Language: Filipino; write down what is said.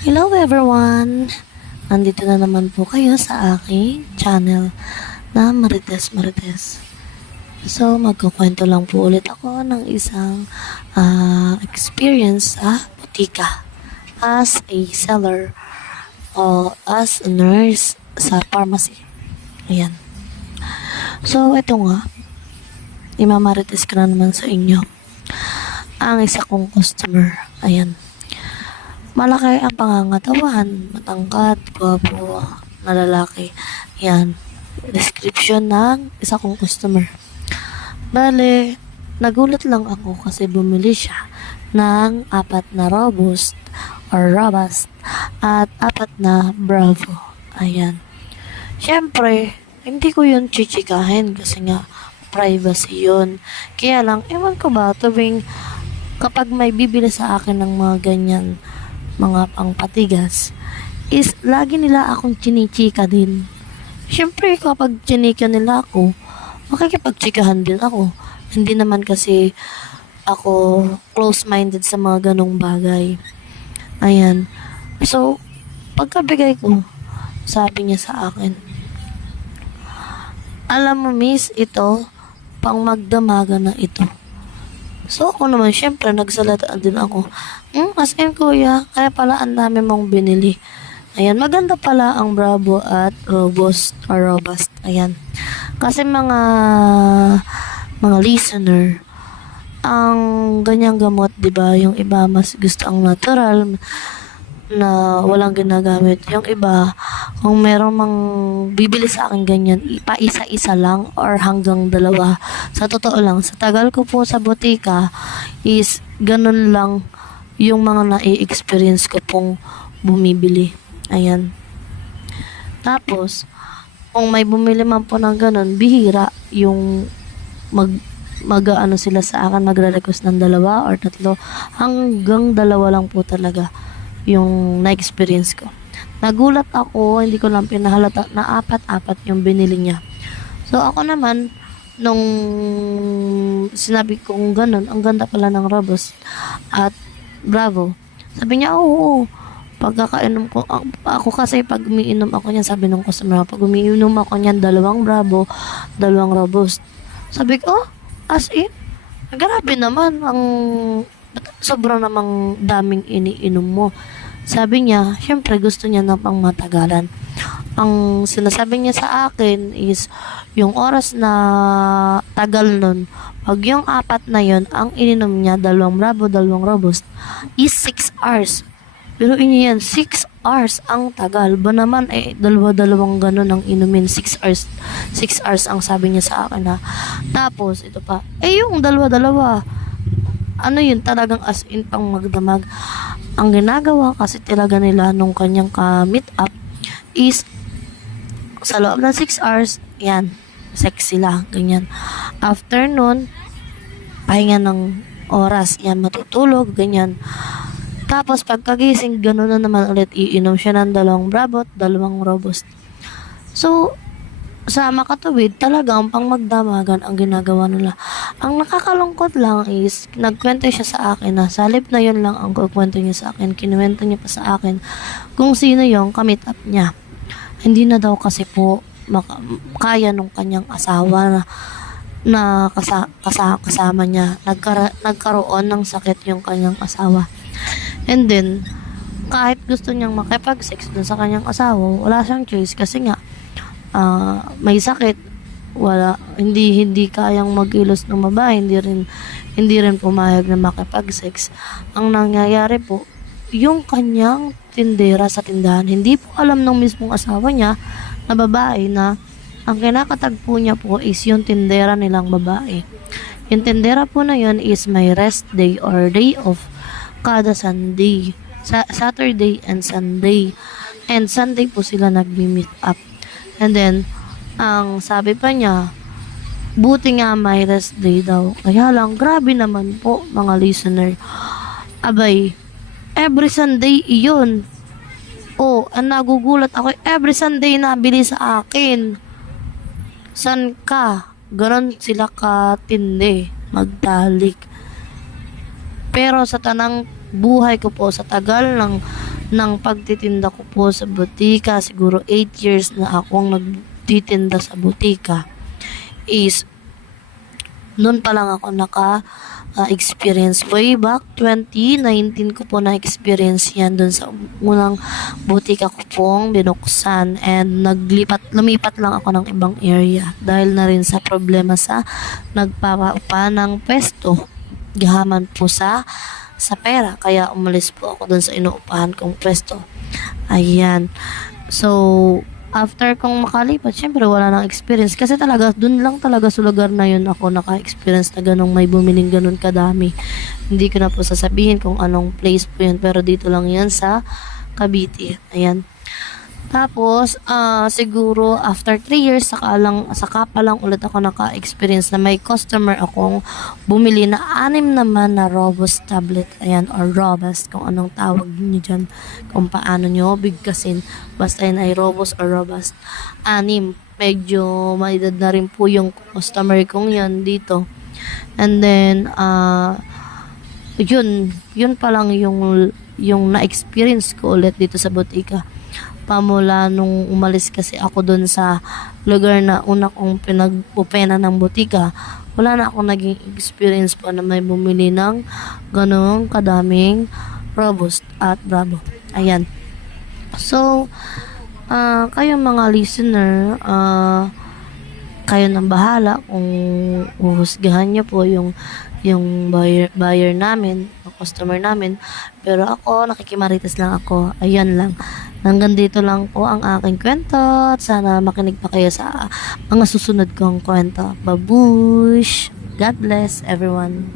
Hello everyone! Nandito na naman po kayo sa aking channel na Marites Marites. So, magkukwento lang po ulit ako ng isang experience sa butika as a seller o as a nurse sa pharmacy. Ayan. So, ito nga, imamarites ko na naman sa inyo ang isa kong customer. Ayan. Malaki ang pangangatawan, matangkad, gwapo, na lalaki. Yan. Description ng isa kong customer. Bale, nagulat lang ako kasi bumili siya ng 4 na robust or robust at 4 na bravo. Ayan. Siyempre, hindi ko yun chichikahin kasi nga privacy yun. Kaya lang, ewan ko ba, tuwing kapag may bibili sa akin ng mga ganyan, mga pangpatigas, is lagi nila akong chinichika din. Siyempre, kapag chinika nila ako, makikipagchikahan din ako. Hindi naman kasi ako close-minded sa mga ganong bagay. Ayan. So, pagkabigay ko, sabi niya sa akin, alam mo miss, ito, pang magdamaga na ito. So, ako naman, syempre, nagsalata din ako. As in, kuya, kaya pala ang dami mong binili. Ayan, maganda pala ang Bravo at Robust or Robust. Ayan. Kasi mga listener, ang ganyang gamot, di ba, yung iba mas gusto ang natural, na walang ginagamit. Yung iba, kung meron mang bibili sa akin ganyan, ipa-isa-isa lang or hanggang 2. Sa totoo lang, sa tagal ko po sa botika is ganun lang yung mga na-experience ko pong bumibili. Ayan. Tapos, kung may bumili man po ng ganun, bihira yung mag-ano sila sa akin, magre-request ng 2 or 3, hanggang 2 lang po talaga yung na-experience ko. Nagulat ako, hindi ko lang pinahalata na 4 yung binili niya. So, ako naman, nung sinabi kong ganun, ang ganda pala ng Robust at Bravo. Sabi niya, oo, pagkakainom ko, ako kasi pag umiinom ako niyan, sabi nung customer, pag umiinom ako niyan, 2 Bravo, 2 Robust. Sabi ko, as in, grabe naman, sobrang namang daming iniinom mo. Sabi niya, syempre gusto niya na pang matagalan. Ang sinasabi niya sa akin is, yung oras na tagal nun, pag yung 4 na yun, ang ininom niya, 2 Bravo, 2 Robust, is 6 hours. Pero yan, 6 hours ang tagal. Ba naman, 2 ganun ang inumin, 6 hours. 6 hours ang sabi niya sa akin ha. Tapos, ito pa, yung 2, ano yun, talagang as in pang magdamag. Ang ginagawa kasi talaga nila nung kanyang ka-meet up is sa loob ng 6 hours, yan, sex sila, ganyan. After nun, pahinga ng oras, yan, matutulog, ganyan. Tapos pagkagising, gano'n na naman ulit, iinom siya ng 2 Bravo, 2 Robust. So, sa makatuwid, talagang pang magdamagan ang ginagawa nila. Ang nakakalungkot lang is, nagkwento siya sa akin na sa halip na yun lang ang kukwento niya sa akin, kinuwento niya pa sa akin kung sino yung kamit up niya. Hindi na daw kasi po kaya nung kanyang asawa na kasama niya. Nagkaroon ng sakit yung kanyang asawa. And then, kahit gusto niyang makipag-sex dun sa kanyang asawa, wala siyang choice kasi nga, may sakit, hindi kayang mag-ilos ng babae, hindi rin pumayag na makipag-sex. Ang nangyayari po, yung kanyang tindera sa tindahan, hindi po alam ng mismong asawa niya na babae na ang kinakatagpo niya po is yung tindera nilang babae. Yung tindera po na yun is may rest day or day off kada Sunday, Saturday and Sunday. And Sunday po sila nagmi-meet up. And then, ang sabi pa niya, buti nga may rest day daw. Kaya lang, grabe naman po mga listener. Abay, every Sunday iyon. Ang nagugulat ako, every Sunday nabili sa akin. San ka? Ganon sila katindi, magdalik. Pero sa tanang buhay ko po, sa tagal ng ng pagtitinda ko po sa butika, siguro 8 years na akong nagtitinda sa butika, is noon pa lang ako experience. Way back 2019 ko po na-experience yan dun sa unang butika ko pong binuksan, and lumipat lang ako ng ibang area dahil na rin sa problema sa nagpapapa ng pwesto. Gahaman po sa pera, kaya umalis po ako dun sa inuupahan kong pwesto. Ayan. So, after kong makalipat, syempre wala nang experience. Kasi talaga, dun lang talaga sa lugar na yun ako naka-experience na ganong may bumiling ganun kadami. Hindi ko na po sasabihin kung anong place po yun, pero dito lang yan sa Cavite. Ayan. Tapos, siguro after 3 years, saka pa lang ulit ako naka-experience na may customer akong bumili na 6 naman na robust tablet. Ayan, or robust, kung anong tawag niyo dyan, kung paano nyo bigkasin. Basta yun ay robust or robust. 6. Medyo may edad na rin po yung customer kong yan dito. And then, yun pa lang yung na-experience ko ulit dito sa butika. Pamula nung umalis kasi ako dun sa lugar na una kong pinag-upena ng butika, wala na akong naging experience pa na may bumili ng ganong kadaming robust at bravo. Ayan. So, kayo mga listener, kayo nang bahala kung uhusgahan nyo po yung buyer namin, o customer namin. Pero ako, nakikimarites lang ako. Ayan lang. Hanggang dito lang po ang aking kwento. At sana makinig pa kayo sa mga susunod kong kwento. Babush! God bless everyone.